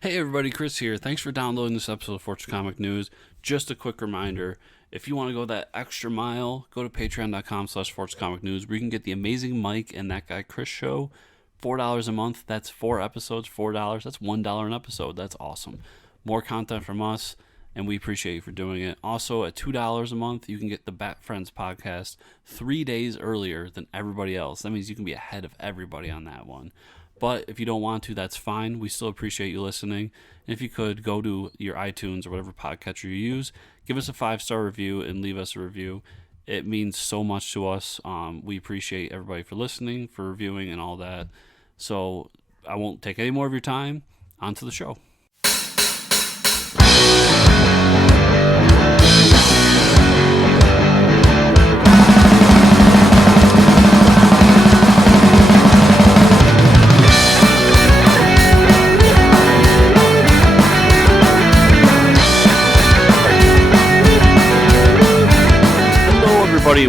Hey everybody, Chris here. Thanks for downloading this episode of Fortune Comic News. Just a quick reminder, if you want to go that extra mile, go to patreon.com/Fortune Comic News where you can get the amazing Mike and that guy Chris show. $4 a month, that's 4 episodes, $4, that's $1 an episode. That's awesome. More content from us, and we appreciate you for doing it. Also, at $2 a month, you can get the Bat Friends podcast 3 days earlier than everybody else. That means you can be ahead of everybody on that one. But if you don't want to, that's fine. We still appreciate you listening. And if you could, go to your iTunes or whatever podcatcher you use, give us a 5-star review and leave us a review. It means so much to us. We appreciate everybody for listening, for reviewing, and all that. So I won't take any more of your time. On to the show.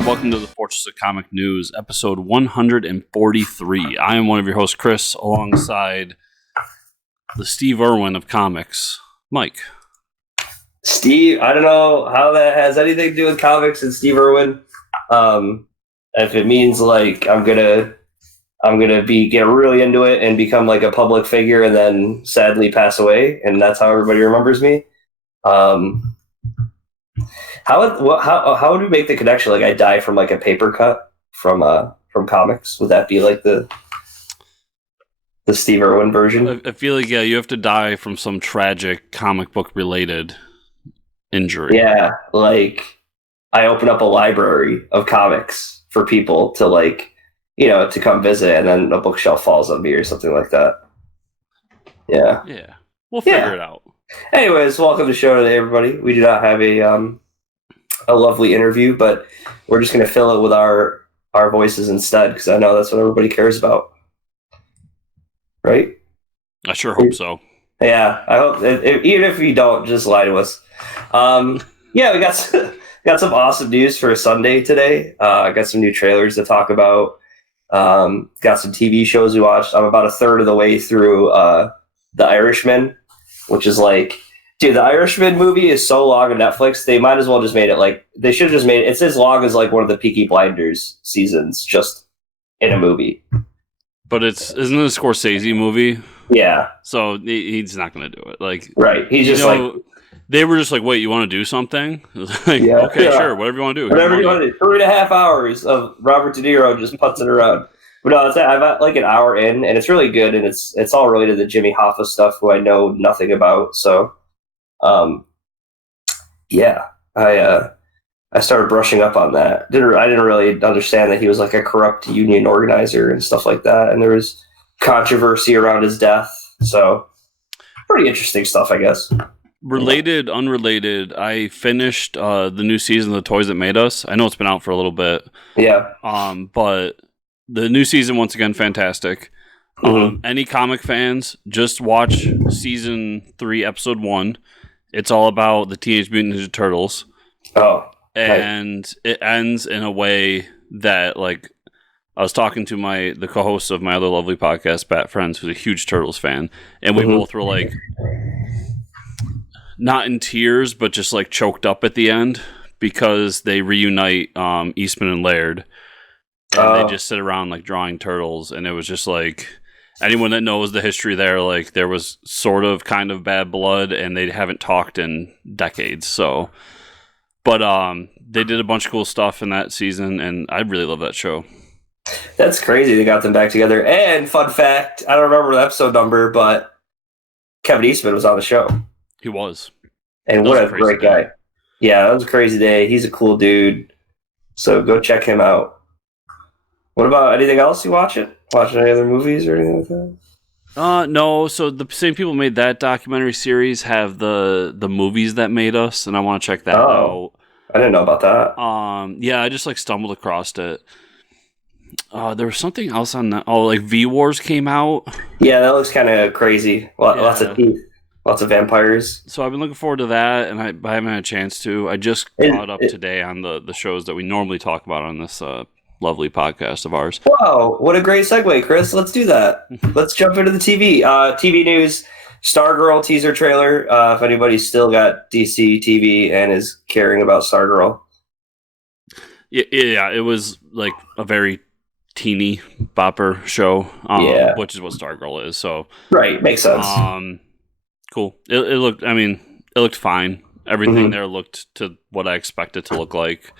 Welcome to the Fortress of Comic News, episode 143. I am one of your hosts, Chris, alongside the Steve Irwin of comics, Mike. Steve, I don't know how that has anything to do with comics and Steve Irwin. If it means like I'm gonna get really into it and become like a public figure and then sadly pass away, and that's how everybody remembers me. How would we make the connection? Like I die from like a paper cut from comics. Would that be like the Steve Irwin version? I feel like you have to die from some tragic comic book related injury. Yeah, like I open up a library of comics for people to to come visit, and then a bookshelf falls on me or something like that. Yeah. Yeah. We'll figure it out. Anyways, welcome to the show today, everybody. We do not have a lovely interview, but we're just going to fill it with our voices instead, because I know that's what everybody cares about. Right? I sure hope so. Yeah, I hope, even if you don't, just lie to us. Yeah, we got some awesome news for Sunday today. I got some new trailers to talk about. Got some TV shows we watched. I'm about a third of the way through The Irishman, which is like, dude, the Irishman movie is so long on Netflix, they might as well just made it like, they should have just made it, it's as long as like one of the Peaky Blinders seasons, just in a movie. But isn't it a Scorsese movie? Yeah. So he's not going to do it. Like, right. He's just they were just like, wait, you want to do something? Like, yeah, okay, yeah. Sure, whatever you want to do. Whatever you want to do. 3.5 hours of Robert De Niro just putzing around. But no, I'm at like an hour in, and it's really good, and it's all related to Jimmy Hoffa stuff, who I know nothing about. So, yeah, I started brushing up on that. I didn't really understand that he was like a corrupt union organizer and stuff like that, and there was controversy around his death. So, pretty interesting stuff, I guess. Related, unrelated, I finished the new season of The Toys That Made Us. I know it's been out for a little bit. Yeah. But the new season, once again, fantastic. Any comic fans, just watch season 3, episode 1. It's all about the Teenage Mutant Ninja Turtles. Oh. And it ends in a way that, like, I was talking to the co-host of my other lovely podcast, Bat Friends, who's a huge Turtles fan, and we both were like, not in tears, but just like choked up at the end, because they reunite Eastman and Laird, and they just sit around like drawing turtles, and it was just like, anyone that knows the history there, like there was sort of kind of bad blood, and they haven't talked in decades. So, but they did a bunch of cool stuff in that season, and I really love that show. That's crazy. They got them back together. And fun fact, I don't remember the episode number, but Kevin Eastman was on the show. He was. And what a great guy. Yeah, that was a crazy day. He's a cool dude. So go check him out. What about anything else you watching? Watching any other movies or anything like that? No. So the same people made that documentary series have the movies that made us, and I want to check that out. I didn't know about that. Yeah, I just like stumbled across it. There was something else on that. Oh, like V-Wars came out. Yeah, that looks kind of crazy. Lots of teeth. Lots of vampires. So I've been looking forward to that, and I haven't had a chance to. I just caught up today on the shows that we normally talk about on this lovely podcast of ours. Wow, what a great segue, Chris. Let's do that. Let's jump into the TV. TV news. Stargirl teaser trailer. If anybody's still got DC TV and is caring about Stargirl. Yeah, it was like a very teeny bopper show, which is what Stargirl is. So right, makes sense. Cool. It looked. I mean, it looked fine. Everything there looked to what I expect it to look like.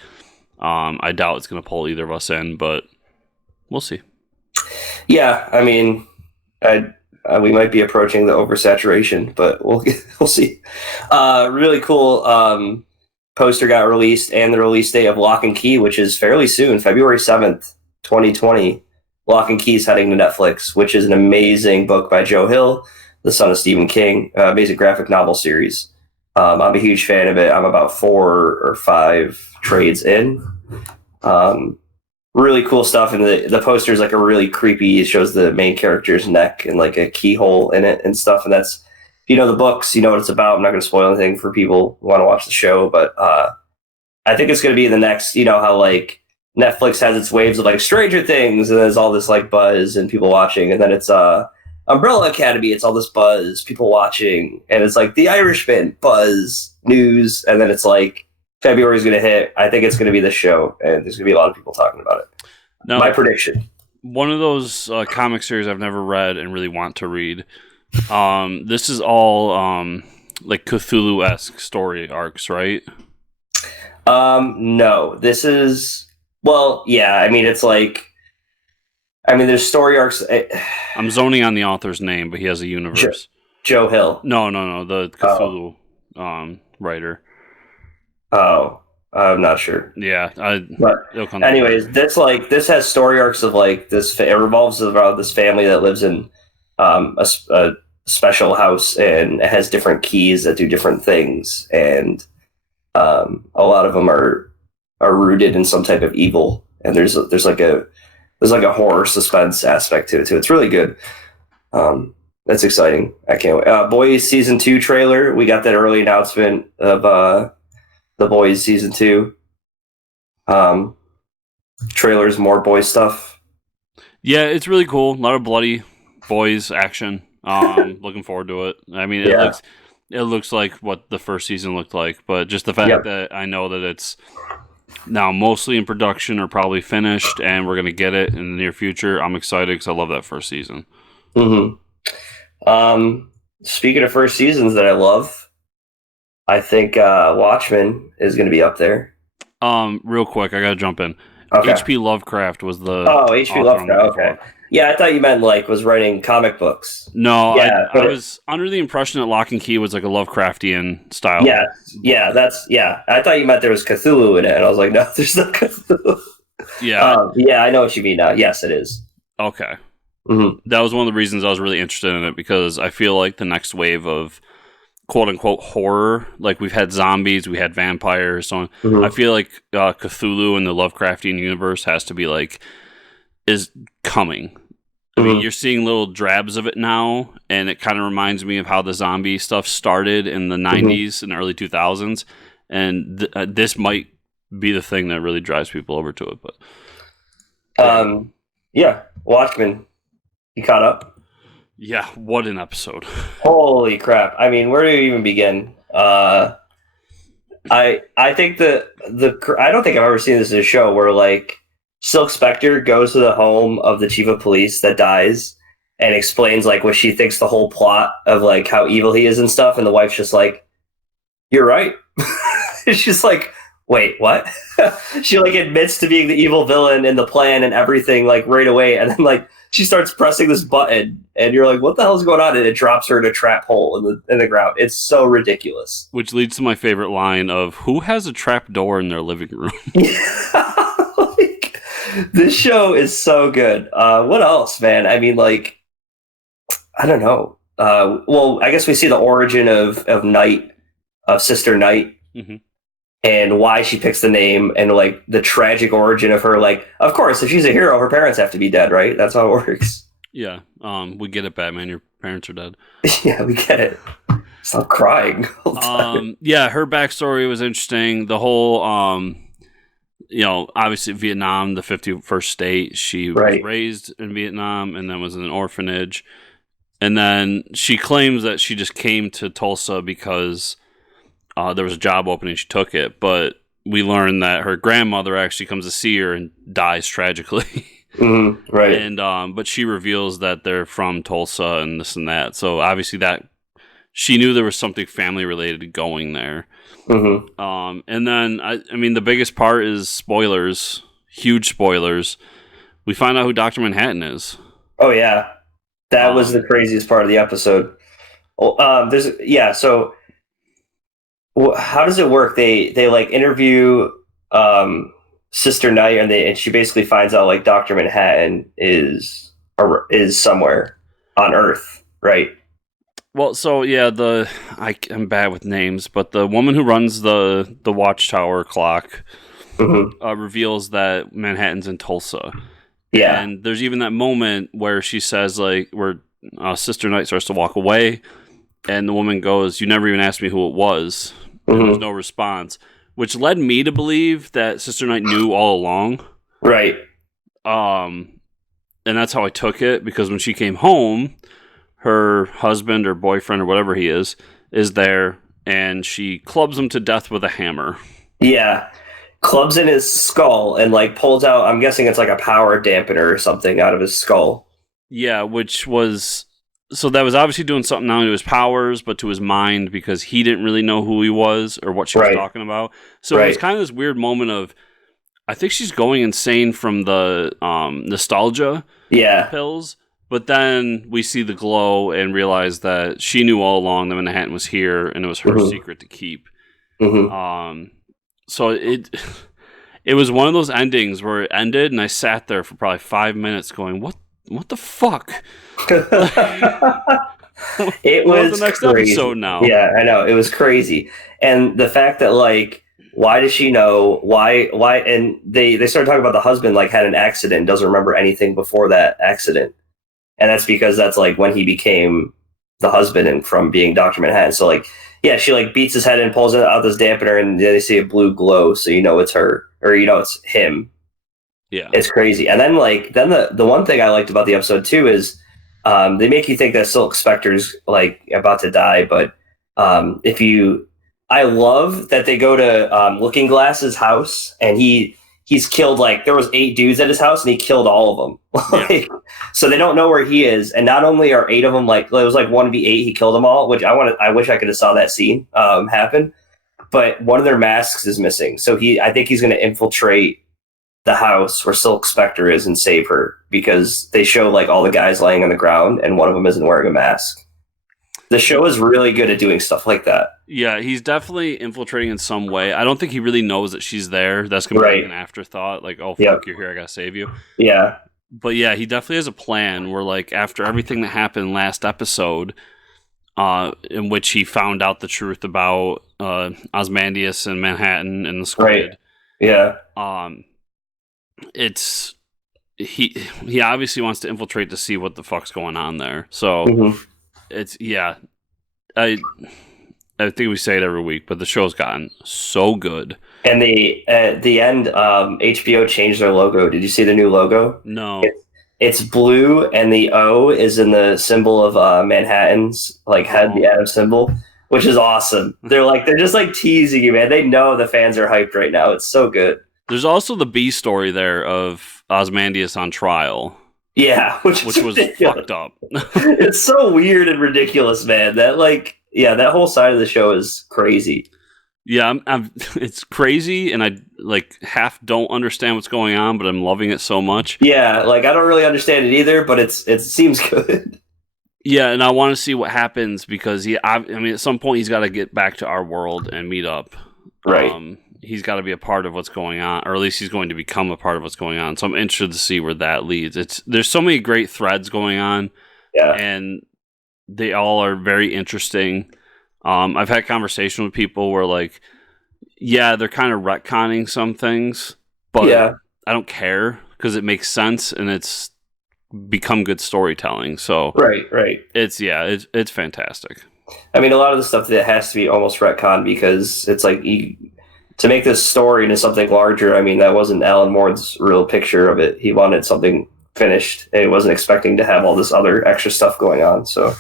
I doubt it's going to pull either of us in, but we'll see. Yeah, I mean, we might be approaching the oversaturation, but we'll see. Really cool poster got released, and the release date of Lock and Key, which is fairly soon, February 7th, 2020. Lock and Key is heading to Netflix, which is an amazing book by Joe Hill, the son of Stephen King, amazing graphic novel series. I'm a huge fan of it. I'm about 4 or 5 trades in. Really cool stuff, and the poster is like a really creepy. It shows the main character's neck and like a keyhole in it and stuff. And that's, if you know the books, you know what it's about. I'm not going to spoil anything for people who want to watch the show, but I think it's going to be the next. You know how like Netflix has its waves of like Stranger Things, and there's all this like buzz and people watching, and then it's Umbrella Academy. It's all this buzz, people watching, and it's like The Irishman, buzz, news, and then it's like February is going to hit. I think it's going to be the show, and there's going to be a lot of people talking about it. Now, my prediction. One of those comic series I've never read and really want to read. This is all like Cthulhu-esque story arcs, right? No, this is, well, yeah. I mean, it's like, there's story arcs. I'm zoning on the author's name, but he has a universe. Joe Hill. No, the Cthulhu writer. Oh, I'm not sure. Yeah, but anyways, this has story arcs of like this. It revolves around this family that lives in a special house, and it has different keys that do different things, and a lot of them are rooted in some type of evil. And there's like a horror suspense aspect to it too. It's really good. That's exciting. I can't wait. Boys season 2 trailer. We got that early announcement of The Boys season 2. Trailers, more boys stuff. Yeah, it's really cool. A lot of bloody boys action. Looking forward to it. I mean, it looks like what the first season looked like, but just the fact that I know that it's now mostly in production or probably finished, and we're gonna get it in the near future. I'm excited because I love that first season. Speaking of first seasons that I love, I think Watchmen is going to be up there. Real quick, I gotta jump in. Okay. H.P. Lovecraft was the H.P. Lovecraft. Okay. Yeah, I thought you meant like was writing comic books. No, yeah, I was under the impression that Lock and Key was like a Lovecraftian style. Yeah. I thought you meant there was Cthulhu in it, and I was like, no, there's no Cthulhu. Yeah, I know what you mean now. Yes, it is. Okay. That was one of the reasons I was really interested in it, because I feel like the next wave of quote-unquote horror, like we've had zombies, we had vampires, so on. I feel like Cthulhu and the Lovecraftian universe has to be like, is coming. I mean, you're seeing little drabs of it now, and it kind of reminds me of how the zombie stuff started in the 90s and early 2000s, and this might be the thing that really drives people over to it. But yeah, Watchmen, you caught up? Yeah, what an episode. Holy crap. I mean, where do you even begin? I think I don't think I've ever seen this in a show where like Silk Spectre goes to the home of the chief of police that dies and explains like what she thinks the whole plot of like how evil he is and stuff, and the wife's just like, you're right. She's like, wait, what? She like admits to being the evil villain in the plan and everything like right away, and then like she starts pressing this button, and you're like, what the hell is going on? And it drops her in a trap hole in the ground. It's so ridiculous. Which leads to my favorite line of, who has a trap door in their living room? Like, this show is so good. What else, man? I mean, like, I don't know. Well, I guess we see the origin of Night, of Sister Night. And why she picks the name, and like the tragic origin of her. Like, of course, if she's a hero, her parents have to be dead, right? That's how it works. Yeah. We get it, Batman. Your parents are dead. Yeah, we get it. Stop crying. Yeah, her backstory was interesting. The whole, obviously Vietnam, the 51st state. She was raised in Vietnam and then was in an orphanage. And then she claims that she just came to Tulsa because there was a job opening. She took it, but we learned that her grandmother actually comes to see her and dies tragically. Right. And but she reveals that they're from Tulsa and this and that. So obviously that she knew there was something family related going there. And then I mean the biggest part is spoilers, huge spoilers. We find out who Dr. Manhattan is. Oh yeah, that was the craziest part of the episode. So how does it work? They like interview Sister Night, and she basically finds out like Dr. Manhattan is somewhere on Earth, right? Well, so yeah, I'm bad with names, but the woman who runs the Watchtower clock reveals that Manhattan's in Tulsa. Yeah, and there's even that moment where she says like, where Sister Night starts to walk away, and the woman goes, "You never even asked me who it was." And there's no response, which led me to believe that Sister Night knew all along. Right. And that's how I took it, because when she came home, her husband or boyfriend or whatever he is there, and she clubs him to death with a hammer. Yeah. Clubs in his skull and like pulls out, I'm guessing it's like a power dampener or something out of his skull. Yeah, so that was obviously doing something not only to his powers, but to his mind, because he didn't really know who he was or what she was talking about. So it was kind of this weird moment of, I think she's going insane from the nostalgia pills, but then we see the glow and realize that she knew all along that Manhattan was here, and it was her secret to keep. So it was one of those endings where it ended, and I sat there for probably 5 minutes going, what the fuck? It was the next crazy. episode now. Yeah, I know. It was crazy. And the fact that like, why does she know? Why? And they started talking about the husband like had an accident, doesn't remember anything before that accident. And that's because that's like when he became the husband and from being Dr. Manhattan. So like, yeah, she like beats his head and pulls out this dampener, and they see a blue glow, so you know it's her, or you know it's him. Yeah, it's crazy. And then like the one thing I liked about the episode too is they make you think that Silk Spectre's like about to die, but I love that they go to Looking Glass's house, and he's killed, like there was 8 dudes at his house and he killed all of them. Like, so they don't know where he is, and not only are 8 of them, like it was like 1v8, he killed them all, which I wish I could have saw that scene happen, but one of their masks is missing, so I think he's going to infiltrate the house where Silk Spectre is and save her, because they show like all the guys laying on the ground and one of them isn't wearing a mask. The show is really good at doing stuff like that. Yeah, he's definitely infiltrating in some way. I don't think he really knows that she's there. That's going to be like an afterthought, like, oh, fuck, you're here, I got to save you. Yeah. But yeah, he definitely has a plan where, like, after everything that happened last episode, in which he found out the truth about Ozymandias and Manhattan and the squid. Right. Yeah. He obviously wants to infiltrate to see what the fuck's going on there. So I think we say it every week, but the show's gotten so good. And at the end, HBO changed their logo. Did you see the new logo? No. It's blue, and the O is in the symbol of Manhattan's like head, the atom symbol, which is awesome. They're just like teasing you, man. They know the fans are hyped right now. It's so good. There's also the B story there of Ozymandias on trial. Yeah, which was fucked up. It's so weird and ridiculous, man. That whole side of the show is crazy. Yeah, it's crazy, and I like half don't understand what's going on, but I'm loving it so much. Yeah, like I don't really understand it either, but it seems good. Yeah, and I want to see what happens, because at some point he's got to get back to our world and meet up. Right. He's got to be a part of what's going on, or at least he's going to become a part of what's going on. So I'm interested to see where that leads. There's so many great threads going on, and they all are very interesting. I've had conversation with people where like, they're kind of retconning some things, but I don't care, because it makes sense and it's become good storytelling. So right. It's fantastic. I mean, a lot of the stuff that has to be almost retcon, because it's like to make this story into something larger. I mean, that wasn't Alan Moore's real picture of it. He wanted something finished. It wasn't expecting to have all this other extra stuff going on. So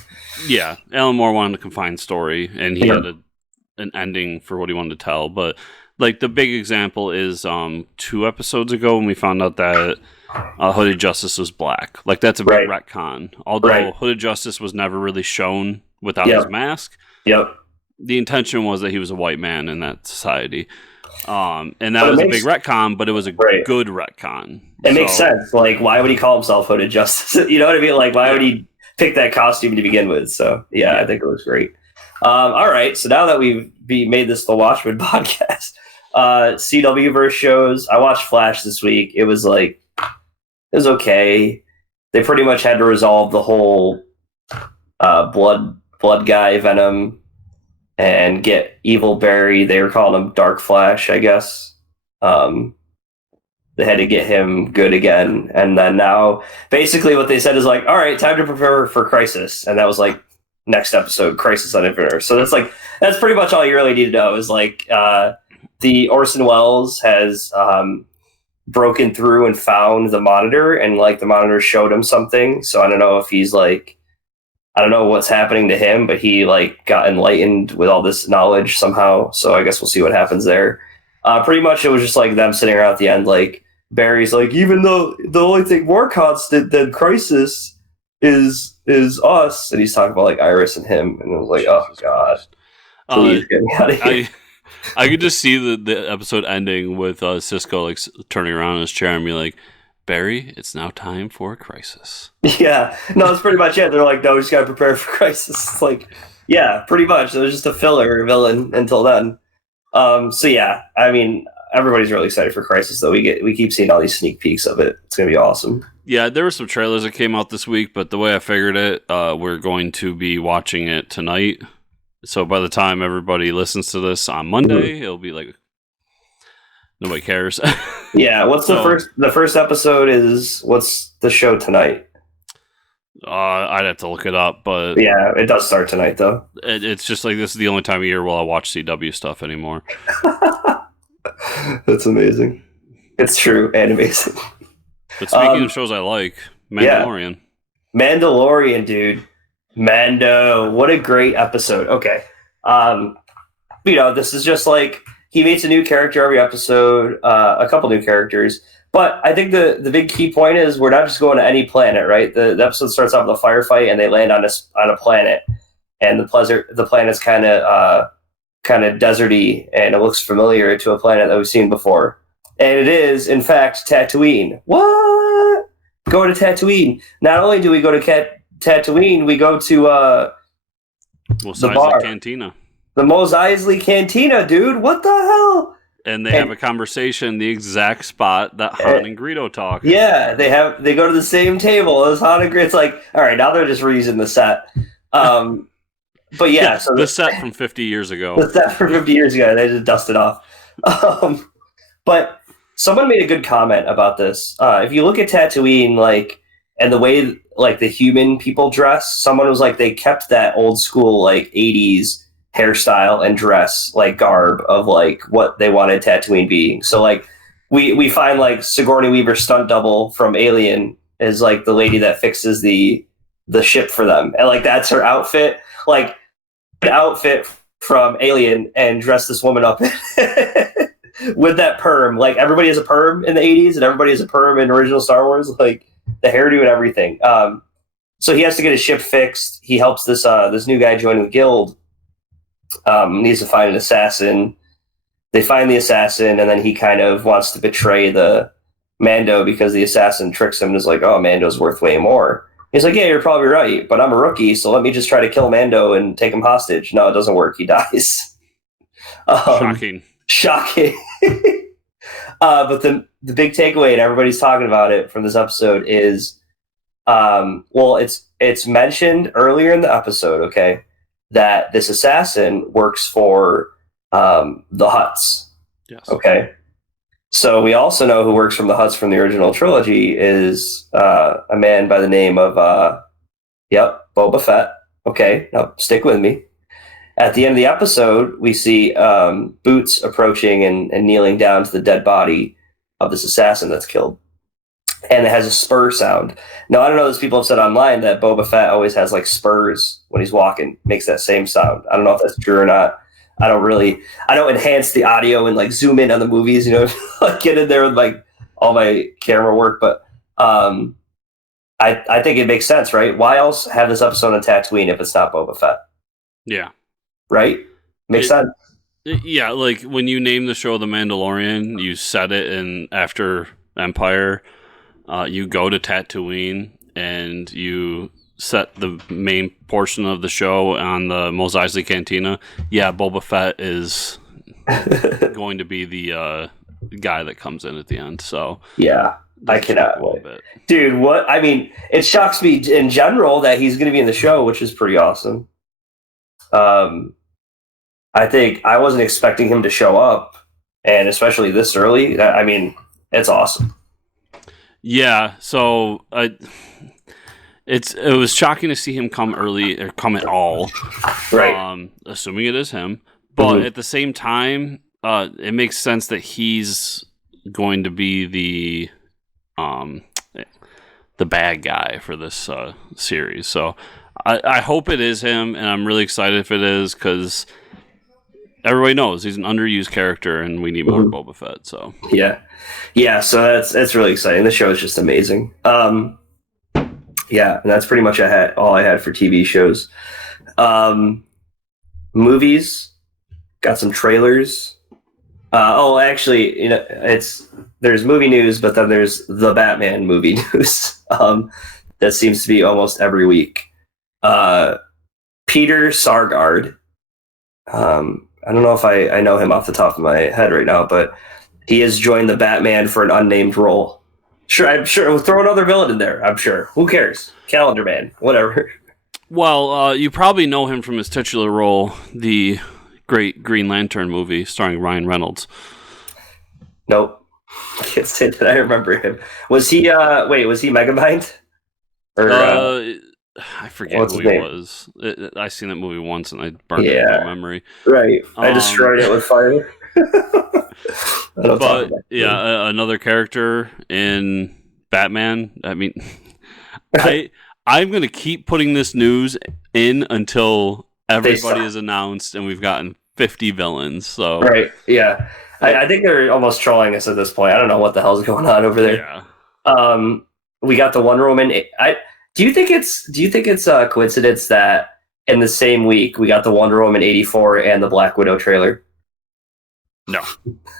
yeah, Alan Moore wanted a confined story, and he had an ending for what he wanted to tell. But like the big example is 2 episodes ago when we found out that Hooded Justice was black. Like that's a big retcon. Although Hooded Justice was never really shown without his mask. Yep. The intention was that he was a white man in that society. And that was a big retcon, but it was a good retcon. It makes sense. Like, why would he call himself Hooded Justice? You know what I mean? Like, why would he pick that costume to begin with? So, yeah, I think it was great. All right. So now that we've made this the Watchmen podcast, CW-verse shows. I watched Flash this week. It was okay. They pretty much had to resolve the whole blood guy Venom and get Evil Barry. They were calling him Dark Flash, I guess. They had to get him good again. And then now, basically what they said is like, all right, time to prepare for Crisis. And that was like, next episode, Crisis on Infinite Earths. So that's pretty much all you really need to know is like, the Orson Welles has broken through and found the monitor, and like the monitor showed him something. So I don't know if he's like, I don't know what's happening to him, but he like got enlightened with all this knowledge somehow. So I guess we'll see what happens there. Pretty much it was just like them sitting around at the end, like Barry's like, even though the only thing more constant than Crisis is us, and he's talking about like Iris and him, and it was like, Jesus, oh god, please get me out of here. I could just see the episode ending with Cisco like turning around in his chair and be like, Barry, it's now time for a crisis. Yeah, no, that's pretty much it. They're like, no, we just got to prepare for Crisis. It's like, yeah, pretty much. It was just a filler villain until then. So yeah, I mean, everybody's really excited for Crisis, though. We keep seeing all these sneak peeks of it. It's gonna be awesome. Yeah, there were some trailers that came out this week, but the way I figured it, we're going to be watching it tonight. So by the time everybody listens to this on Monday, it'll be like nobody cares. Yeah, what's the first episode is what's the show tonight? I'd have to look it up, but yeah, it does start tonight though. It's just like this is the only time of year where I watch CW stuff anymore. That's amazing. It's true and amazing. But speaking of shows I like, Mandalorian. Yeah. Mandalorian, dude. Mando, what a great episode. Okay. This is just like he meets a new character every episode, a couple new characters. But I think the big key point is we're not just going to any planet, right? The episode starts off with a firefight, and they land on a planet, and the planet's kind of deserty, and it looks familiar to a planet that we've seen before. And it is, in fact, Tatooine. What? Go to Tatooine. Not only do we go to Tatooine, we go to the bar. Cantina. The Mos Eisley Cantina, dude. What the hell? And they have a conversation, the exact spot that Han and Greedo talk. Yeah, they go to the same table as Han and Greedo. It's like, all right, now they're just reusing the set. But yeah, so the set from 50 years ago. The set from 50 years ago, they just dusted off. But someone made a good comment about this. If you look at Tatooine, like, and the way like the human people dress, someone was like, they kept that old school like 80s hairstyle and dress like garb of like what they wanted Tatooine being. So like we find like Sigourney Weaver's stunt double from Alien is like the lady that fixes the ship for them, and like that's her outfit, like the outfit from Alien, and dress this woman up with that perm. Like everybody has a perm in the 80s, and everybody has a perm in original Star Wars, like the hairdo and everything. So he has to get his ship fixed. He helps this new guy join the guild. Needs to find an assassin. They find the assassin, and then he kind of wants to betray the Mando because the assassin tricks him and is like, oh, Mando's worth way more. He's like, yeah, you're probably right, but I'm a rookie, so let me just try to kill Mando and take him hostage. No, it doesn't work. He dies. Shocking. But the big takeaway, and everybody's talking about it from this episode, is it's mentioned earlier in the episode, okay, that this assassin works for the Hutts. Yes. Okay. So we also know who works from the Hutts from the original trilogy is a man by the name of Boba Fett. Okay, now stick with me. At the end of the episode, we see Boots approaching and kneeling down to the dead body of this assassin that's killed. and it has a spur sound. Now, I don't know, there's people have said online that Boba Fett always has like spurs when he's walking, makes that same sound. I don't know if that's true or not. I don't enhance the audio and like zoom in on the movies, like get in there with like all my camera work. But I think it makes sense, right? Why else have this episode on Tatooine if it's not Boba Fett? Yeah. Right? Makes sense. Yeah, like when you name the show The Mandalorian, you said it, and after Empire, you go to Tatooine and you set the main portion of the show on the Mos Eisley Cantina. Yeah, Boba Fett is going to be the guy that comes in at the end. So yeah, I cannot wait. Dude, what? I mean, it shocks me in general that he's going to be in the show, which is pretty awesome. I think I wasn't expecting him to show up, and especially this early. I mean, it's awesome. Yeah, so it was shocking to see him come early or come at all, right? Assuming it is him, but at the same time, it makes sense that he's going to be the bad guy for this series. So I hope it is him, and I'm really excited if it is, because everybody knows he's an underused character, and we need more Boba Fett. So yeah. So that's really exciting. The show is just amazing. Yeah, and that's pretty much all I had for TV shows. Movies, got some trailers. Actually, there's movie news, but then there's the Batman movie news. That seems to be almost every week. Peter Sarsgaard. I don't know if I know him off the top of my head right now, but he has joined the Batman for an unnamed role. Sure, I'm sure we'll throw another villain in there. I'm sure. Who cares? Calendar Man, whatever. Well, you probably know him from his titular role, the great Green Lantern movie starring Ryan Reynolds. Nope, can't say that I remember him. Was he? Was he Megamind? Or I forget who he was. I seen that movie once and I burned it in my memory. Right, I destroyed it with fire. But yeah, another character in Batman. I mean, I'm gonna keep putting this news in until everybody is announced and we've gotten 50 villains. So right, yeah. I think they're almost trolling us at this point. I don't know what the hell's going on over there. Yeah. We got the Wonder Woman. Do you think it's a coincidence that in the same week we got the Wonder Woman 84 and the Black Widow trailer? No.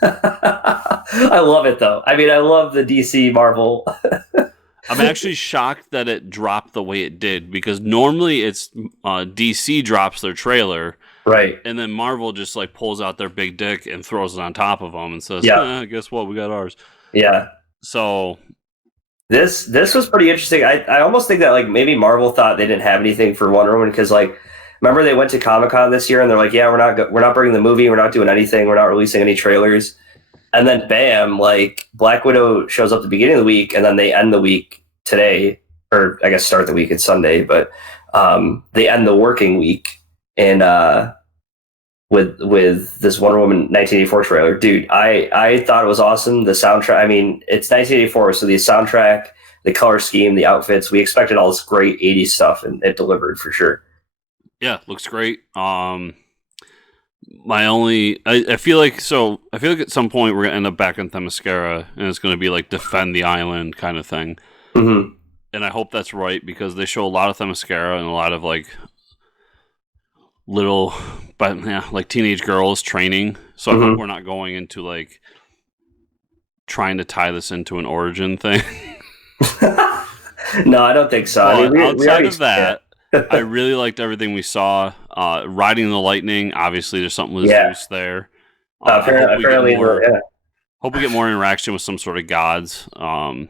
I love it though. I mean, I love the DC Marvel. I'm actually shocked that it dropped the way it did, because normally it's DC drops their trailer, right, and then Marvel just like pulls out their big dick and throws it on top of them and says, guess what? We got ours. Yeah. So this was pretty interesting. I almost think that like maybe Marvel thought they didn't have anything for Wonder Woman, because like remember they went to Comic-Con this year and they're like, yeah, we're not bringing the movie, we're not doing anything, we're not releasing any trailers. And then bam, like Black Widow shows up at the beginning of the week, and then they end the week today, or I guess start the week, it's Sunday, but they end the working week and with this Wonder Woman 1984 trailer. Dude, I thought it was awesome. The soundtrack, I mean, it's 1984, so the soundtrack, the color scheme, the outfits, we expected all this great 80s stuff, and it delivered for sure. Yeah, looks great. I feel like at some point we're gonna end up back in Themyscira, and it's gonna be like defend the island kind of thing. Mm-hmm. And I hope that's right, because they show a lot of Themyscira and a lot of like little, but yeah, like teenage girls training. So I hope we're not going into like trying to tie this into an origin thing. No, I don't think so. I mean, outside of that. I really liked everything we saw. Riding the Lightning, obviously there's something with Zeus there. Apparently, hope we get more interaction with some sort of gods. And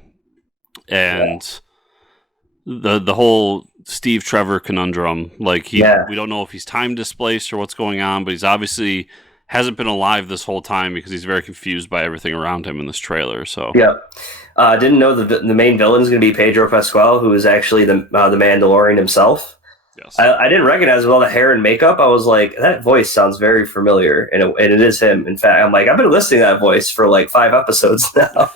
the whole Steve Trevor conundrum, like we don't know if he's time displaced or what's going on, but he's obviously hasn't been alive this whole time because he's very confused by everything around him in this trailer. So didn't know the main villain is going to be Pedro Pascal, who is actually the Mandalorian himself. Yes. I didn't recognize with all the hair and makeup. I was like, that voice sounds very familiar, and it is him. In fact, I'm like, I've been listening to that voice for like 5 episodes now.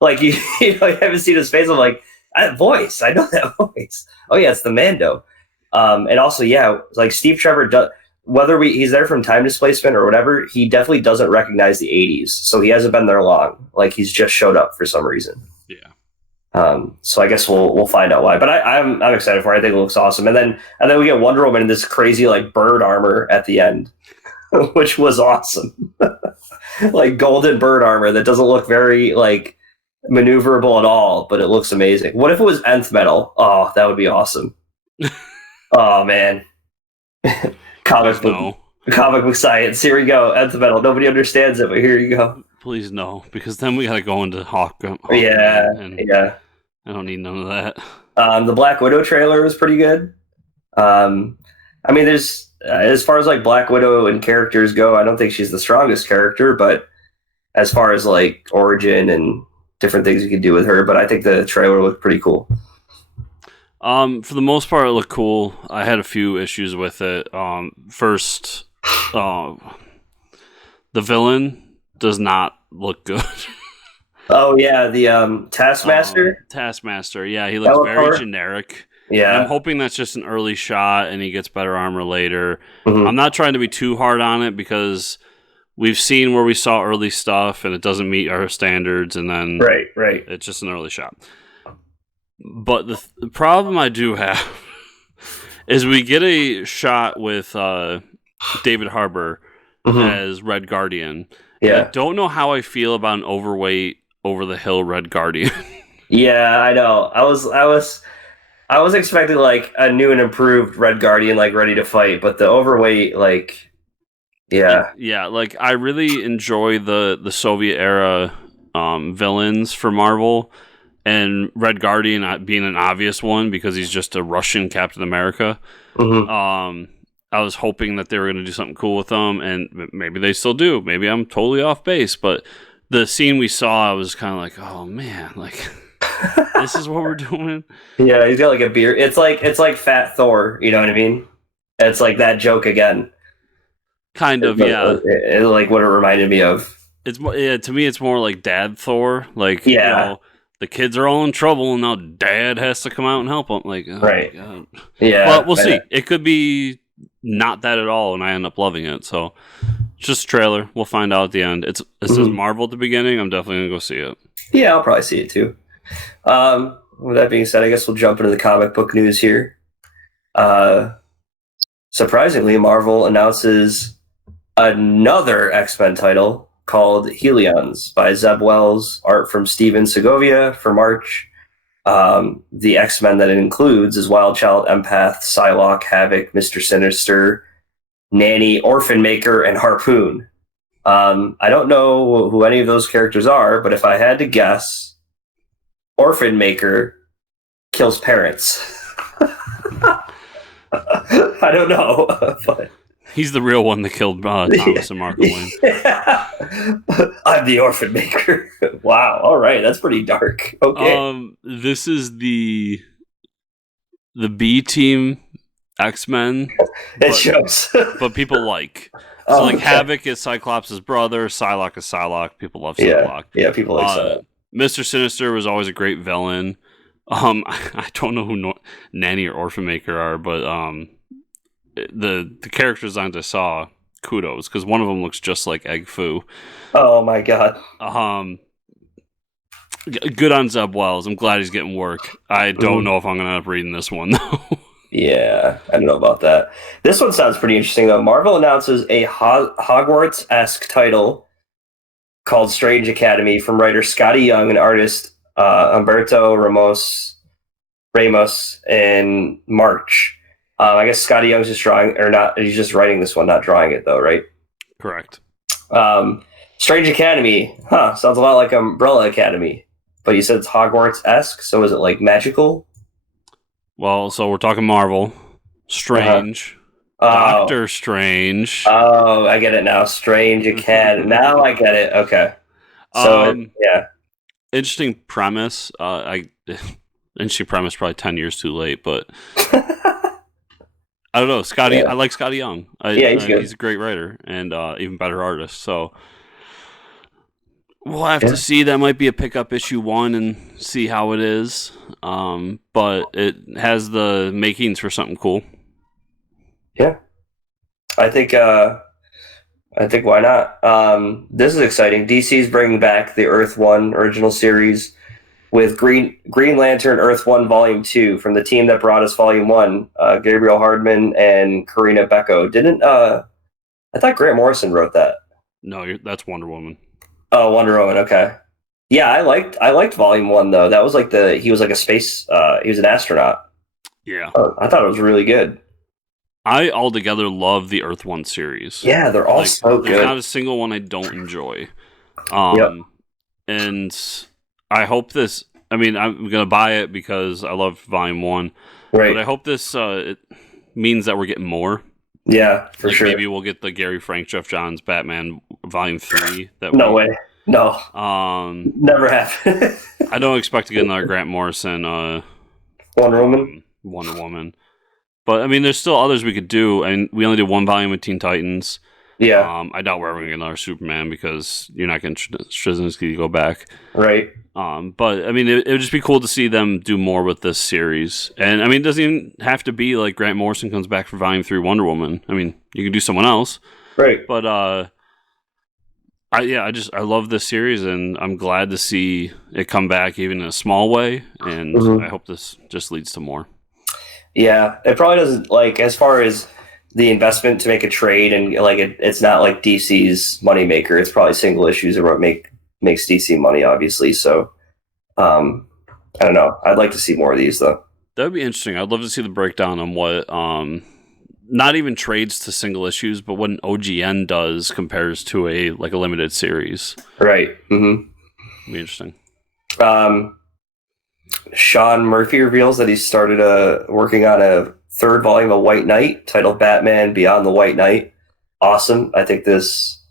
Like you haven't seen his face. I'm like, that voice. I know that voice. Oh yeah, it's the Mando. And also, yeah, like Steve Trevor does. Whether he's there from time displacement or whatever, he definitely doesn't recognize the '80s. So he hasn't been there long. Like he's just showed up for some reason. Yeah. So I guess we'll find out why. But I'm excited for it. I think it looks awesome. And then we get Wonder Woman in this crazy like bird armor at the end, which was awesome. Like golden bird armor that doesn't look very like maneuverable at all, but it looks amazing. What if it was nth metal? Oh, that would be awesome. Oh man. Comic book science. Here we go. Nth metal. Nobody understands it, but here you go. Please no, because then we gotta go into Hawk. Yeah. I don't need none of that. The Black Widow trailer was pretty good. I mean, there's as far as like Black Widow and characters go, I don't think she's the strongest character, but as far as like origin and different things you could do with her, but I think the trailer looked pretty cool. For the most part, it looked cool. I had a few issues with it. First, the villain does not look good. Oh yeah, the Taskmaster. Taskmaster, yeah, he looks very generic. Yeah, and I'm hoping that's just an early shot, and he gets better armor later. Mm-hmm. I'm not trying to be too hard on it because we've seen where we saw early stuff, and it doesn't meet our standards, and then right, it's just an early shot. But the problem I do have is we get a shot with David Harbour as Red Guardian. Yeah, I don't know how I feel about an overweight, over the hill Red Guardian. Yeah, I know. I was expecting like a new and improved Red Guardian, like ready to fight, but the overweight, like, yeah, like I really enjoy the Soviet era villains for Marvel. And Red Guardian being an obvious one because he's just a Russian Captain America. I was hoping that they were going to do something cool with him, and maybe they still do. Maybe I'm totally off base, but the scene we saw, I was kind of like, oh man, like this is what we're doing. Yeah, he's got like a beard. It's like Fat Thor. You know what I mean? It's like that joke again. Kind of, yeah. It's like what it reminded me of. It's to me, it's more like Dad Thor. Like, yeah. You know, the kids are all in trouble, and now Dad has to come out and help them. Like, oh right? My God. Yeah. Well, we'll see. It could be not that at all, and I end up loving it. So, it's just a trailer. We'll find out at the end. It says Marvel at the beginning. I'm definitely gonna go see it. Yeah, I'll probably see it too. With that being said, I guess we'll jump into the comic book news here. Surprisingly, Marvel announces another X-Men title called Helions by Zeb Wells, art from Steven Segovia for March. The X-Men that it includes is Wild Child, Empath, Psylocke, Havoc, Mr. Sinister, Nanny, Orphan Maker, and Harpoon. I don't know who any of those characters are, but if I had to guess, Orphan Maker kills parents. I don't know, but he's the real one that killed Thomas and Martha Wayne. Yeah. I'm the Orphan Maker. Wow. All right, that's pretty dark. Okay. This is the B team X-Men. It shows. But people like. So like Havoc is Cyclops' brother, Psylocke is Psylocke. People love Psylocke. Yeah, people like Psylocke. Mr. Sinister was always a great villain. I don't know who Nanny or Orphan Maker are, but the character designs I saw, kudos, because one of them looks just like Egg Foo. Oh my God. Good on Zeb Wells. I'm glad he's getting work. I don't know if I'm going to end up reading this one, though. Yeah, I don't know about that. This one sounds pretty interesting, though. Marvel announces a Hogwarts-esque title called Strange Academy from writer Scotty Young and artist Humberto Ramos in March. I guess Scotty Young's just drawing, or not, he's just writing this one, not drawing it, though, right? Correct. Strange Academy. Sounds a lot like Umbrella Academy. But you said it's Hogwarts-esque, so is it like magical? Well, so we're talking Marvel. Strange. Doctor Strange. Oh, I get it now. Strange Academy. Now I get it. Okay. So, yeah. Interesting premise. Interesting premise, probably 10 years too late, but I don't know. Scotty, yeah. I like Scotty Young. He's good. He's a great writer and even better artist. So We'll have to see. That might be a pickup issue 1 and see how it is. But it has the makings for something cool. Yeah, I think why not? This is exciting. DC's bringing back the Earth One original series with Green Lantern Earth One Volume 2 from the team that brought us Volume 1, Gabriel Hardman and Karina Becco. I thought Grant Morrison wrote that. No, that's Wonder Woman. Oh, Wonder Woman. Okay. Yeah, I liked Volume 1 though. That was like he was like a space. He was an astronaut. Yeah. I thought it was really good. I altogether love the Earth One series. Yeah, they're all so good. There's not a single one I don't enjoy. Yep. And I hope this. I mean, I'm gonna buy it because I love Volume 1. Right. But I hope this it means that we're getting more. Yeah, for sure. Maybe we'll get the Gary Frank, Jeff Johns Batman Volume 3. No way. No. Never happened. I don't expect to get another Grant Morrison Wonder Woman. But I mean, there's still others we could do, and we only did 1 volume of Teen Titans. Yeah. I doubt we're ever gonna get another Superman because you're not getting Straczynski to go back. Right. But I mean, it would just be cool to see them do more with this series. And I mean, it doesn't even have to be like Grant Morrison comes back for Volume 3 Wonder Woman. I mean, you could do someone else. Right. But I love this series, and I'm glad to see it come back even in a small way. And I hope this just leads to more. Yeah, it probably doesn't, like, as far as the investment to make a trade, and like it's not like DC's moneymaker. It's probably single issues are what makes DC money, obviously. So I don't know. I'd like to see more of these though. That would be interesting. I'd love to see the breakdown on what not even trades to single issues, but what an OGN does compares to a limited series. Right. Mm-hmm. Be interesting. Sean Murphy reveals that he started working on a 3rd volume of White Knight titled Batman Beyond the White Knight. Awesome. I think this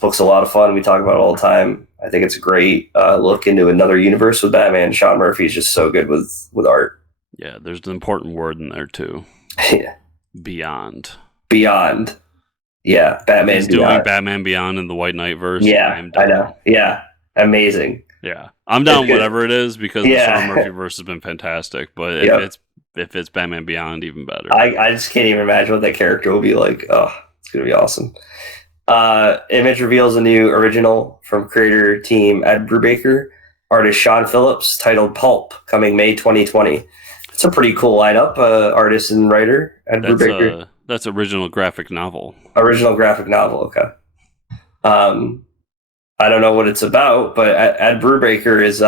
book's a lot of fun. We talk about it all the time. I think it's a great look into another universe with Batman. Sean Murphy is just so good with art. Yeah, there's an important word in there too. Yeah. Beyond. Yeah, Batman He's Beyond. Doing Batman Beyond in the White Knight verse. Yeah, I know. Yeah, amazing. Yeah, I'm down whatever it is because the Sean Murphy verse has been fantastic. But if it's Batman Beyond, even better. I just can't even imagine what that character will be like. Oh, it's gonna be awesome. Image reveals a new original from creator team Ed Brubaker, artist Sean Phillips, titled Pulp, coming May 2020. It's a pretty cool lineup. Artist and writer Ed Brubaker. That's original graphic novel. Original graphic novel. Okay. I don't know what it's about, but Ed Brubaker is.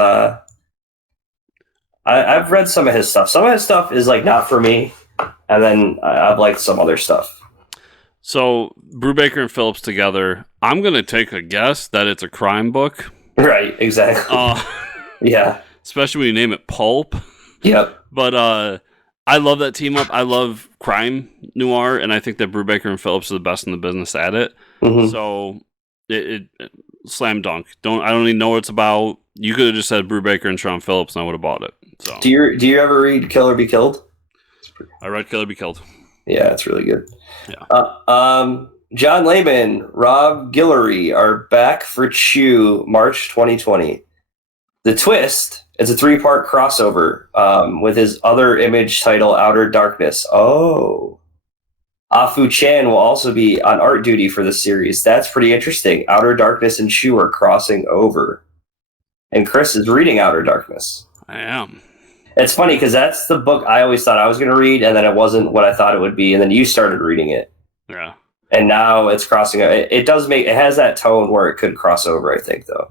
I've read some of his stuff. Some of his stuff is like not for me, and then I've liked some other stuff. So Brubaker and Phillips together. I'm gonna take a guess that it's a crime book. Right. Exactly. Yeah. Especially when you name it Pulp. Yep. But I love that team up. I love crime noir, and I think that Brubaker and Phillips are the best in the business at it. Mm-hmm. So it slam dunk. I don't even know what it's about. You could have just said Brubaker and Sean Phillips, and I would have bought it. So do you ever read Kill or Be Killed? I read Kill or Be Killed. Yeah, it's really good. Yeah. John Layman, Rob Guillory are back for Chew March 2020. The twist is a 3-part crossover with his other Image title, Outer Darkness. Oh. Afu Chan will also be on art duty for this series. That's pretty interesting. Outer Darkness and Chew are crossing over. And Chris is reading Outer Darkness. I am. It's funny because that's the book I always thought I was going to read, and then it wasn't what I thought it would be, and then you started reading it. Yeah. And now it's crossing over. It has that tone where it could cross over, I think, though.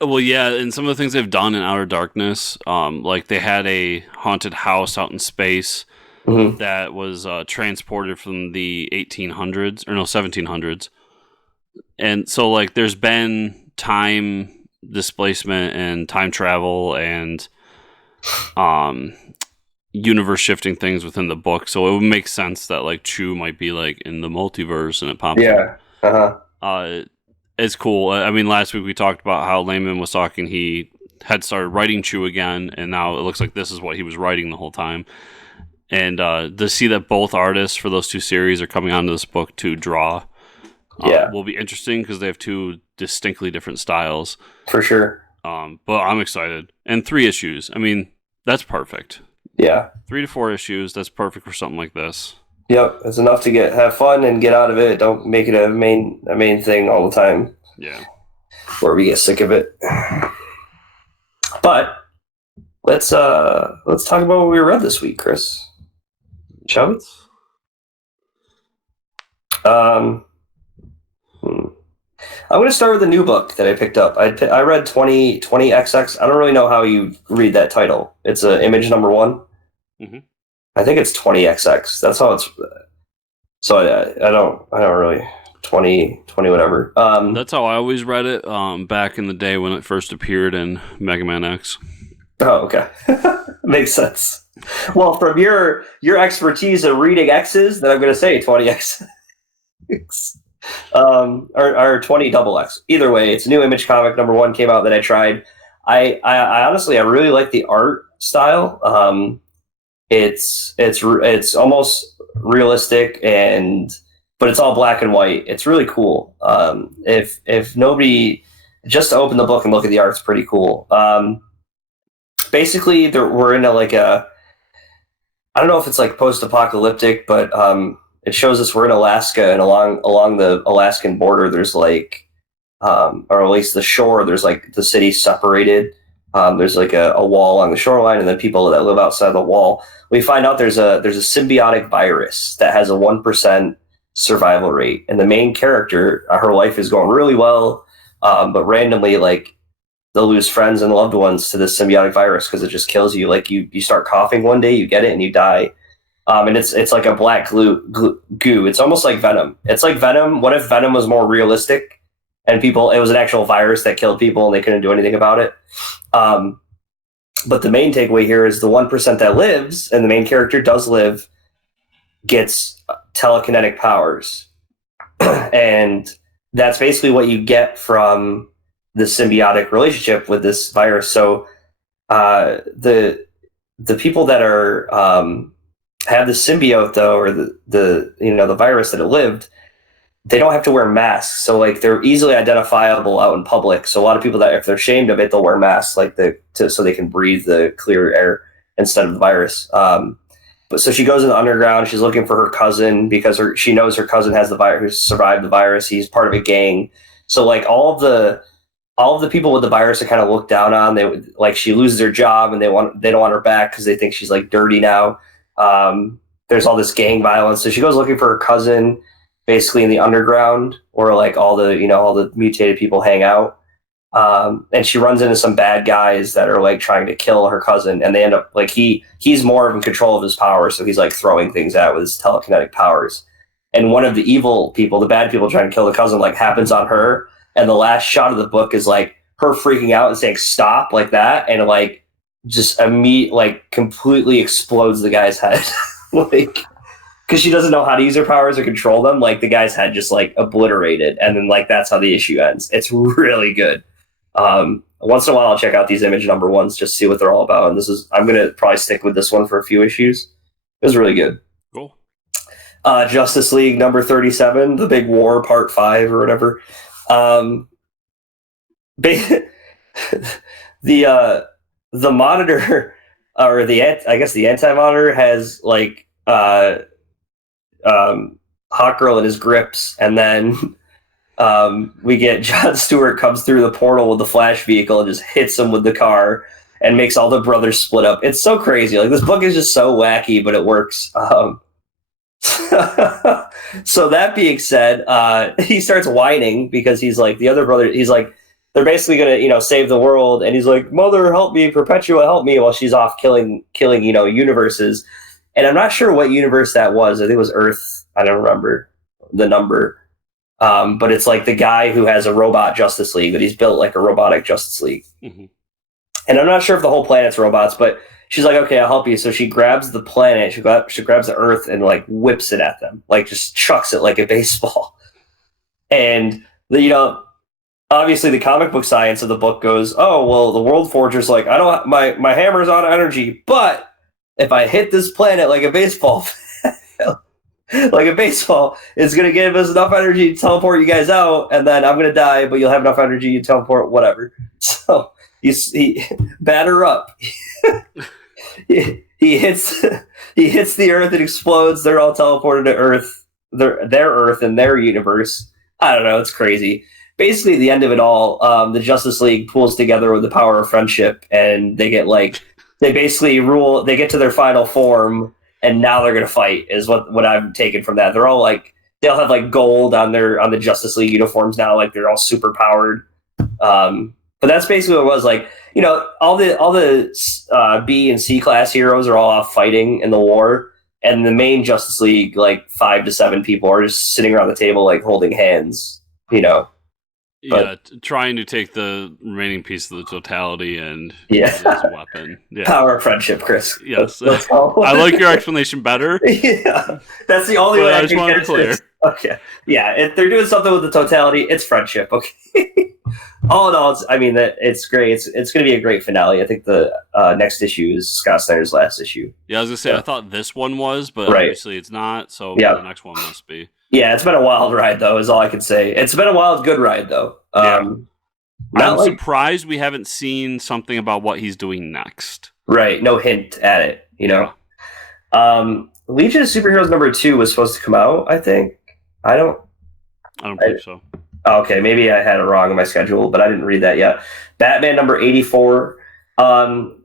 Well, yeah, and some of the things they've done in Outer Darkness, like they had a haunted house out in space that was transported from the 1700s. And so, like, there's been time displacement and time travel and universe shifting things within the book. So it would make sense that, like, Chew might be, like, in the multiverse and it pops up. Uh-huh. It's cool. I mean, last week we talked about how Layman was talking. He had started writing Chew again, and now it looks like this is what he was writing the whole time. And to see that both artists for those 2 series are coming onto this book to draw Yeah. will be interesting because they have two distinctly different styles. For sure. But I'm excited. And 3 issues. I mean, that's perfect. Yeah. 3 to 4 issues. That's perfect for something like this. Yep. It's enough to have fun and get out of it. Don't make it a main thing all the time. Yeah. Where we get sick of it. But let's talk about what we read this week, Chris. Shall we? I'm going to start with a new book that I picked up. I read 20XX. I don't really know how you read that title. It's image number 1. Mm-hmm. I think it's 20XX. That's how it's. So I don't really 20 whatever. That's how I always read it. Back in the day when it first appeared in Mega Man X. Oh, okay, makes sense. Well, from your expertise of reading X's, then I'm going to say 20X. Or 20 double X. Either way, it's a new Image comic. Number 1 came out that I tried. I honestly I really like the art style. It's almost realistic but it's all black and white. It's really cool. If nobody just to open the book and look at the art, it's pretty cool. Basically, we're in I don't know if it's like post-apocalyptic, but it shows us we're in Alaska, and along the Alaskan border, there's like, or at least the shore, there's like the city separated. There's like a wall along the shoreline, and then people that live outside the wall. We find out there's a symbiotic virus that has a 1% survival rate, and the main character, her life is going really well, but randomly, like, they'll lose friends and loved ones to this symbiotic virus because it just kills you. Like you start coughing one day, you get it, and you die. And it's like a black goo. It's almost like Venom. It's like Venom. What if Venom was more realistic and it was an actual virus that killed people and they couldn't do anything about it? But the main takeaway here is the 1% that lives, and the main character does live, gets telekinetic powers. And that's basically what you get from the symbiotic relationship with this virus. So the people that are have the symbiote, though, or the virus that it lived, they don't have to wear masks. So like they're easily identifiable out in public. So a lot of people that if they're ashamed of it, they'll wear masks so they can breathe the clear air instead of the virus. But so she goes in the underground. She's looking for her cousin because she knows her cousin has the virus, who survived the virus. He's part of a gang. So like all of the people with the virus are kind of looked down on. She loses her job and they don't want her back because they think she's like dirty now. There's all this gang violence. So she goes looking for her cousin, basically in the underground where like all the mutated people hang out. And she runs into some bad guys that are like trying to kill her cousin, and they end up like he's more in control of his power, so he's like throwing things out with his telekinetic powers. And one of the evil people, the bad people trying to kill the cousin, like happens on her, and the last shot of the book is like her freaking out and saying stop like that, and like just completely explodes the guy's head. Like, because she doesn't know how to use her powers or control them, like the guy's head just like obliterated, and then like that's how the issue ends. It's really good. Once in a while I'll check out these image number 1s just to see what they're all about, and I'm gonna probably stick with this one for a few issues. It was really good. Cool. Justice League number 37, The Big War Part 5 or whatever. The Monitor, or the Anti-Monitor has like Hawkgirl in his grips, and then we get Jon Stewart comes through the portal with the Flash vehicle and just hits him with the car and makes all the brothers split up. It's so crazy. Like, this book is just so wacky, but it works. So that being said, he starts whining because he's like, the other brother, he's like, they're basically gonna, save the world, and he's like, "Mother, help me! Perpetua, help me!" While she's off killing, universes. And I'm not sure what universe that was. I think it was Earth. I don't remember the number. But it's like the guy who has a robot Justice League, that he's built like a robotic Justice League. Mm-hmm. And I'm not sure if the whole planet's robots, but she's like, "Okay, I'll help you." So she grabs the planet, she grabs the Earth and like whips it at them, like just chucks it like a baseball. And obviously the comic book science of the book goes, "Oh, well, the World Forger's like, I don't, my hammer's out of energy, but if I hit this planet like a baseball," like in baseball, it's going to give us enough energy to teleport you guys out, and then I'm going to die, but you'll have enough energy to teleport whatever. So he batter up. he hits the Earth, it explodes. They're all teleported to Earth, their Earth and their universe. I don't know. It's crazy. Basically, at the end of it all, the Justice League pulls together with the power of friendship, and they get they basically rule. They get to their final form, and now they're gonna fight. Is what I've taken from that. They're all they'll have gold on the Justice League uniforms now. They're all super powered. But that's basically what it was like. All the B and C class heroes are all off fighting in the war, and the main Justice League, 5 to 7 people, are just sitting around the table holding hands. Trying to take the remaining piece of the totality and use it as a weapon. Yeah. Power of friendship, Chris. Yes. I like your explanation better. Yeah. That's the only way I just want to be clear. Okay. Yeah, if they're doing something with the totality, it's friendship. Okay. All in all, it's great. It's going to be a great finale. I think the next issue is Scott Snyder's last issue. Yeah, I was going to say, I thought this one was, but obviously it's not, so the next one must be. Yeah, it's been a wild ride, though, is all I can say. It's been a wild, good ride, though. I'm surprised we haven't seen something about what he's doing next. Right, no hint at it, Yeah. Legion of Superheroes #2 was supposed to come out, I think. I don't believe so. Okay, maybe I had it wrong in my schedule, but I didn't read that yet. Batman #84.